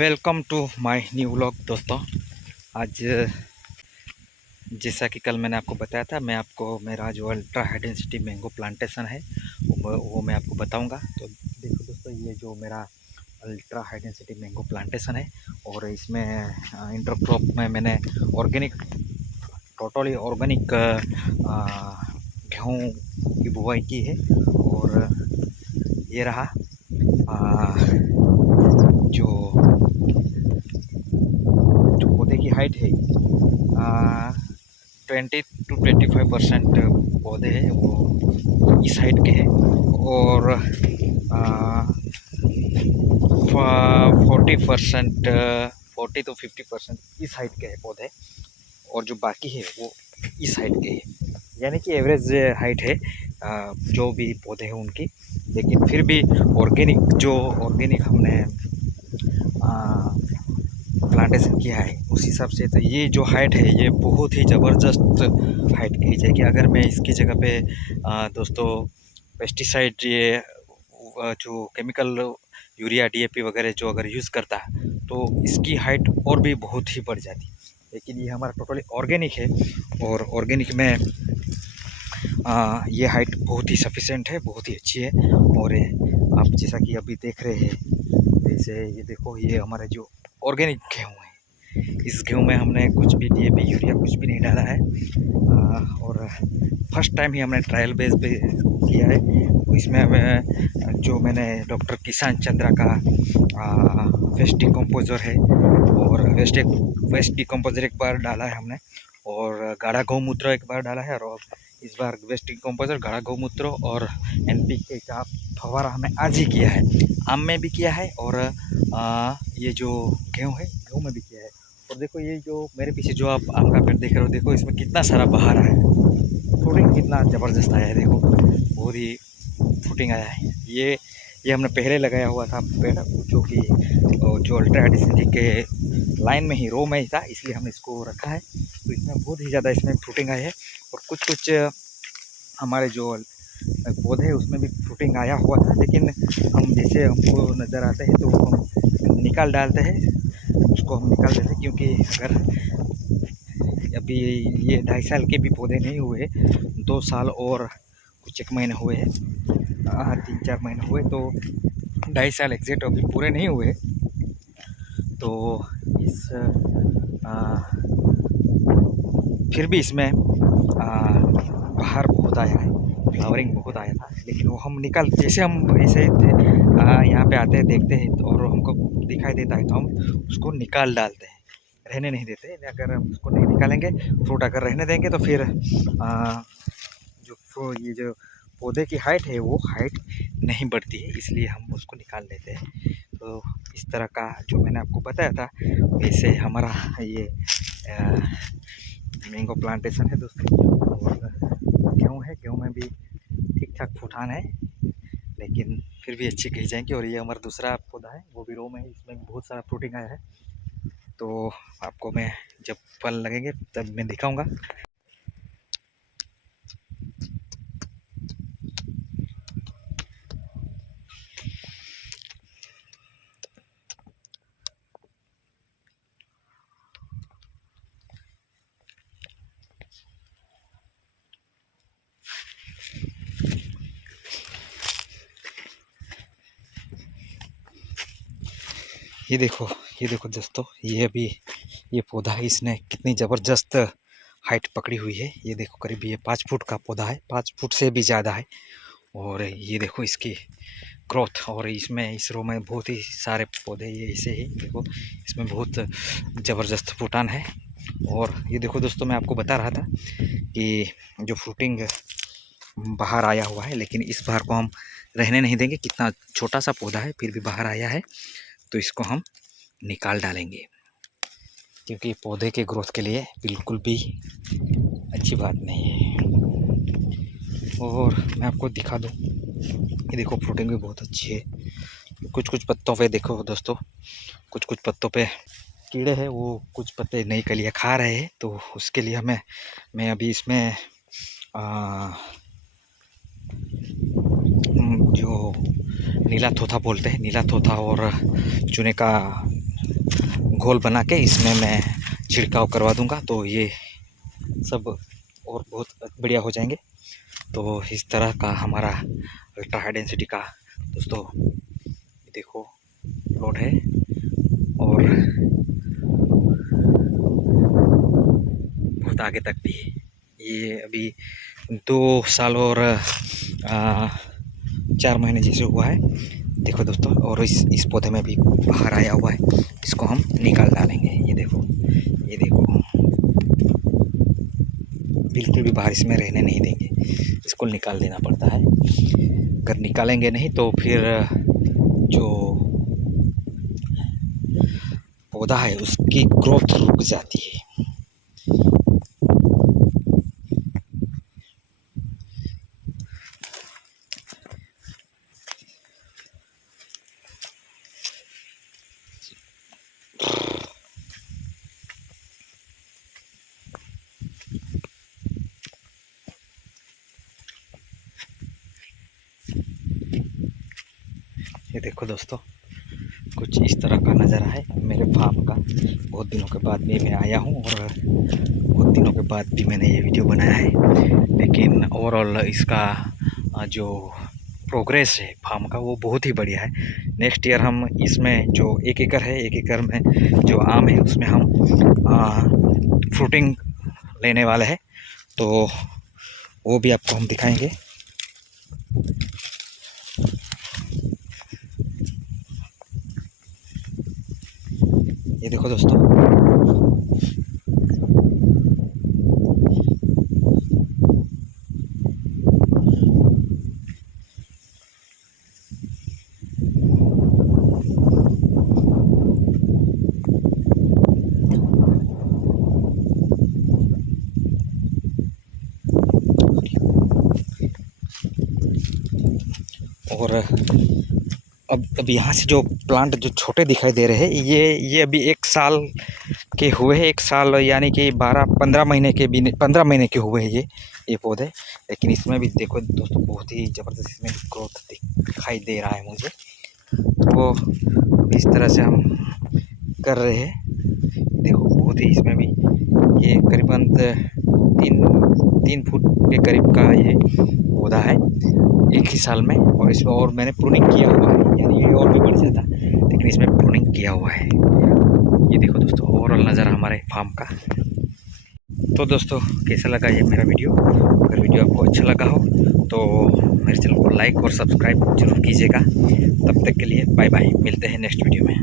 Welcome to my new vlog दोस्तों। आज जैसा कि कल मैंने आपको बताया था, मैं आपको मेरा जो ultra high density mango plantation है वो मैं आपको बताऊंगा। तो देखो दोस्तों, ये जो मेरा ultra high density mango plantation है, और इसमें इंटरक्रॉप में मैंने ऑर्गेनिक, टोटली ऑर्गेनिक गेहूँ की बुवाई की है। और ये रहा जो पौधे की हाइट है, 20 to 25% पौधे हैं वो इस हाइट के हैं, और 40% 40 to 50% इस हाइट के हैं पौधे, और जो बाकी है वो इस हाइट के हैं। यानी कि एवरेज हाइट है जो भी पौधे हैं उनकी। लेकिन फिर भी ऑर्गेनिक हमने प्लांटेशन किया है, उस हिसाब से तो ये जो हाइट है ये बहुत ही ज़बरदस्त हाइट कही जाएगी। अगर मैं इसकी जगह पे दोस्तों पेस्टिसाइड, ये जो केमिकल यूरिया डीएपी वगैरह जो अगर यूज़ करता तो इसकी हाइट और भी बहुत ही बढ़ जाती। लेकिन ये हमारा टोटली ऑर्गेनिक है, और ऑर्गेनिक में ये हाइट बहुत ही सफिशेंट है, बहुत ही अच्छी है। और आप जैसा कि अभी देख रहे हैं, जैसे ये देखो, ये हमारे जो ऑर्गेनिक गेहूँ है, इस गेहूँ में हमने कुछ भी डीएपी यूरिया कुछ भी नहीं डाला है। और फर्स्ट टाइम ही हमने ट्रायल बेस पे किया है। इसमें हमें जो मैंने डॉक्टर किसान चंद्रा का वेस्ट डिकम्पोज़र है, और वेस्ट डिकम्पोज़र एक बार डाला है हमने, और गाढ़ा गौमूत्र एक बार डाला है, और इस बार वेस्ट डिकम्पोज़र, गाढ़ा गौमूत्र और एनपीके का फव्वारा हमने आज ही किया है। आम में भी किया है, और ये जो गेहूँ है गेहूँ में भी किया है। और देखो, ये जो मेरे पीछे जो आप आम का पेड़ देख रहे हो, देखो इसमें कितना सारा बहार आया है, फ्रूटिंग कितना ज़बरदस्त आया है। देखो, बहुत ही फ्रूटिंग आया है। ये हमने पहले लगाया हुआ था पेड़, जो कि जो अल्ट्रा डेंसिटी के लाइन में ही, रो में ही था, इसलिए हमने इसको रखा है। तो इसमें बहुत ही ज़्यादा इसमें फ्रूटिंग आई है, और कुछ हमारे जो पौधे हैं उसमें भी फ्रूटिंग आया हुआ था। लेकिन हम जैसे हमको नज़र आते हैं तो हम निकाल डालते हैं, उसको हम निकाल देते हैं, क्योंकि अगर अभी ये 2.5 साल के भी पौधे नहीं हुए, 2 साल और कुछ 1 महीने हुए हैं, 3-4 महीने हुए, तो 2.5 साल एग्जैक्ट अभी पूरे नहीं हुए। तो इस फिर भी इसमें बाहर बहुत आया है, फ्लावरिंग बहुत आया था। लेकिन वो हम जैसे हम ऐसे यहाँ पे आते हैं, देखते हैं और हमको दिखाई देता है तो हम उसको निकाल डालते हैं, रहने नहीं देते। अगर हम उसको नहीं निकालेंगे, फ्रूट अगर रहने देंगे, तो फिर ये जो पौधे की हाइट है वो हाइट नहीं बढ़ती है, इसलिए हम उसको निकाल लेते हैं। तो इस तरह का जो मैंने आपको बताया था, वैसे हमारा ये मैंगो प्लांटेशन है दोस्तों। और गेहूँ है, गेहूँ में भी ठीक ठाक फूटान है, लेकिन फिर भी अच्छी कही जाएंगी। और ये हमारा दूसरा पौधा है, वो भी रो में है, इसमें भी बहुत सारा फ्रूटिंग आया है। तो आपको मैं जब फल लगेंगे तब मैं दिखाऊंगा। ये देखो दोस्तों, ये अभी ये पौधा है, इसने कितनी ज़बरदस्त हाइट पकड़ी हुई है। ये देखो, करीब ये 5 फुट का पौधा है, 5 फुट से भी ज़्यादा है। और ये देखो इसकी ग्रोथ, और इसमें इस रो में बहुत ही सारे पौधे ये ऐसे ही देखो, इसमें बहुत ज़बरदस्त फूटान है। और ये देखो दोस्तों, मैं आपको बता रहा था कि जो फ्रूटिंग बाहर आया हुआ है, लेकिन इस बाहर को हम रहने नहीं देंगे। कितना छोटा सा पौधा है, फिर भी बाहर आया है, तो इसको हम निकाल डालेंगे, क्योंकि पौधे के ग्रोथ के लिए बिल्कुल भी अच्छी बात नहीं है। और मैं आपको दिखा दूँ, ये देखो फ्रूटिंग भी बहुत अच्छी है। कुछ पत्तों पे देखो दोस्तों, कुछ पत्तों पे कीड़े हैं, वो कुछ पत्ते नई कलियाँ खा रहे हैं। तो उसके लिए मैं अभी इसमें जो नीला थोथा बोलते हैं, नीला थोथा और चूने का घोल बना के इसमें मैं छिड़काव करवा दूंगा, तो ये सब और बहुत बढ़िया हो जाएंगे। तो इस तरह का हमारा अल्ट्रा हाई डेंसिटी का दोस्तों देखो प्लॉट है, और बहुत आगे तक भी ये अभी 2 साल और 4 महीने जैसे हुआ है। देखो दोस्तों, और इस पौधे में भी बाहर आया हुआ है, इसको हम निकाल डालेंगे। ये देखो बिल्कुल भी बाहर इसमें रहने नहीं देंगे, इसको निकाल देना पड़ता है। अगर निकालेंगे नहीं तो फिर जो पौधा है उसकी ग्रोथ रुक जाती है। ये देखो दोस्तों, कुछ इस तरह का नज़ारा है मेरे फार्म का। बहुत दिनों के बाद भी मैं आया हूँ, और बहुत दिनों के बाद भी मैंने ये वीडियो बनाया है, लेकिन ओवरऑल इसका जो प्रोग्रेस है फार्म का वो बहुत ही बढ़िया है। नेक्स्ट ईयर हम इसमें जो 1 एकड़ है, 1 एकड़ में जो आम है उसमें हम फ्रूटिंग लेने वाले हैं, तो वो भी आपको हम दिखाएंगे। ये देखो दोस्तों, और अब यहाँ से जो प्लांट जो छोटे दिखाई दे रहे हैं, ये अभी 1 साल के हुए हैं। 1 साल यानी कि 12-15 महीने के भी 15 महीने के हुए हैं ये पौधे। लेकिन इसमें भी देखो दोस्तों, बहुत ही ज़बरदस्त इसमें ग्रोथ दिखाई दे रहा है मुझे। तो इस तरह से हम कर रहे हैं। देखो बहुत ही इसमें भी ये करीबन 3 फुट के करीब का ये पौधा है 1 ही साल में, और इसमें और मैंने प्रूनिंग किया हुआ है, यानी ये और भी बढ़ जाता, लेकिन इसमें प्रूनिंग किया हुआ है। ये देखो दोस्तों ओवरऑल नज़ारा हमारे फार्म का। तो दोस्तों कैसा लगा ये मेरा वीडियो? अगर वीडियो आपको अच्छा लगा हो तो मेरे चैनल को लाइक और सब्सक्राइब जरूर कीजिएगा। तब तक के लिए बाय बाय, मिलते हैं नेक्स्ट वीडियो में।